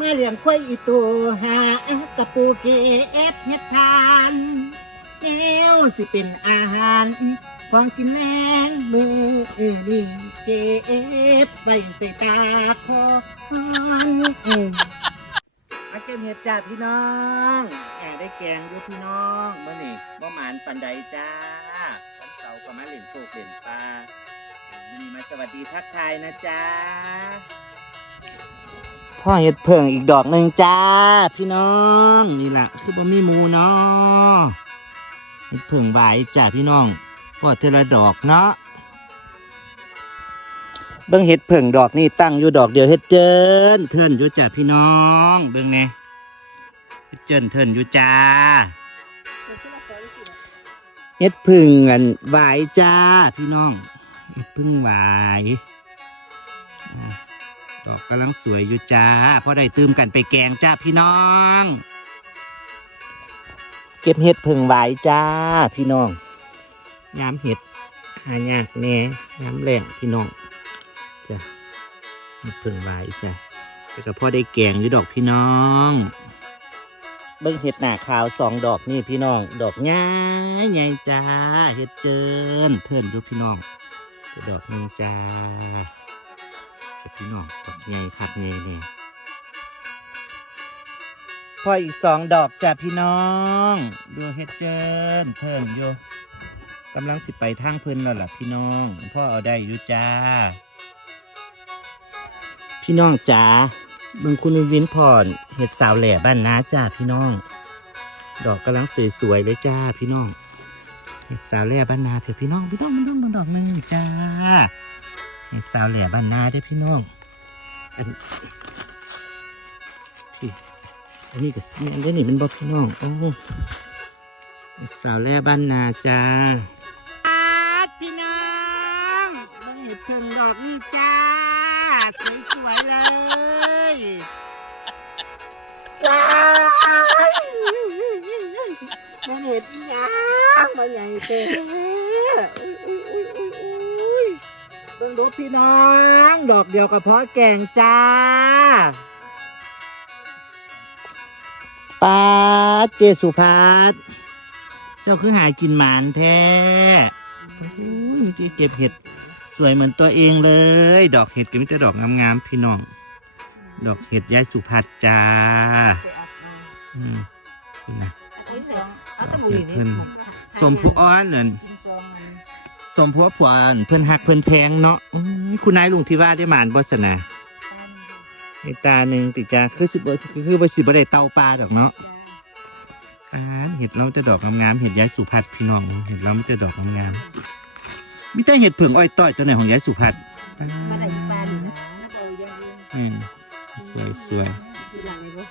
มาเลี้ยงควายอีตัวหากระปูเก็บเฮ็ดทานแก้วสิเป็นอาหารของกินแรงมือนี่เก็บไว้ใส่ตาคอมาเก็บเห็ดจ้าพี่น้องแอบได้แกงด้วยพี่น้องเมื่อนี่บ่หมานปันใดจ้าวันเสาร์ก็มาเล่นโชคเล่นปลาวันนี้มาสวัสดีทักทายนะจ้า พ่อเห็ดเพิ่งอีกดอกหนึ่งจ้า พี่น้องนี่แหละคือบ่มีมูเนาะเห็ดเพิ่งใบจ้าพี่น้องพ่อเทละดอกเนาะเบิ่งเห็ดเพิ่งดอกนี่ตั้งอยู่ดอกเดียวเห็ดเจินเทินอยู่จ้าพี่น้อง เบิ่งแน่เห็ดเจินเทินอยู่จ้าเห็ดเพึ่งอันไหวจ้า พี่น้องเห็ดเพึ่งไหว ดอกกำลังสวยอยู่จ้าพอได้ตืมกันไปแกงจ้าพี่น้อง เก็บเห็ดเพิ่งไหวจ้าพี่น้องยามเห็ดหายากแน่ยามแรงพี่น้องจ้ะเห็ดเพิ่งไหวจ้ะแต่ก็พอได้แกงอยู่ดอกพี่น้องเบิ้งเห็ดหน้าขาวสองดอกนี่พี่น้อง ดอกง่ายใหญ่จ้าเห็ดเจินเทินอยู่พี่น้องดอกหนึงจ้ากับ พี่น้องดอกใหญ่คักใหญ่เนี่ยพออีกสองดอกจ้ะพี่น้อง ดูเฮ็ดเจินเทินอยู่กำลังสิไปทางเพิ่นแล้วล่ะพี่น้อง พ่อเอาได้อยู่จ้า พี่น้องจ๋าเบิ่งคุณวินพรเห็ดสาวแหล่บ้านนาจ้าพี่น้อง ดอกกำลังสวยๆเลยจ้าพี่น้องเห็ดสาวแหล่บ้านนาเถอะพี่น้องพี่น้องมันต้องดอกหนึงจ้าเห็ด สาวแหล่บ้านนาเด้พี่น้องอันพี่อันนี้ก็นี่อันนี้มันบอกพี่น้องโอ้สาวแหล่บ้านนาจ้าพี่น้องมันเห็ดเพิงดอกนี่จ้าสวยๆเลยว้ามันเห็ดยางมันใหญ่เต็ม เบิ่งดูพี่น้อง ดอกเดียวกับเพาะแกงจ้าป้าเจสุภัสเจ้าคือหากินหมานแท้โอ้ยมีที่เก็บเห็ด สวยเหมือนตัวเองเลย ดอกเห็ดก็มีแต่ดอกงามๆพี่น้อง ดอกเห็ดยายสุภัสจ้าอืมนี่นะเอาสมุนไพรเพิ่นสมผู้อ้อนเหรน สมผัวผัวอั่นเพิ่นหักเพิ่นแพงเนาะอื้อคุณนายลุงที่ว่าได้หมานบ่สนะในตาหนึ่งติจ้าคือสิบ่คือบ่สิบ่ได้เตาปลาดอกเนาะอ่านเห็ดเราจะดอกงามๆเห็ดยายสุภัทรพี่น้องเห็ดเราไม่จะดอกงามๆมีแต่เห็ดเผิงอ้อยต้อยตัวไหนของยายสุภัทรมาได้ปลาดูนะเอายังอืมสวยสวยทีหลังเลยบ่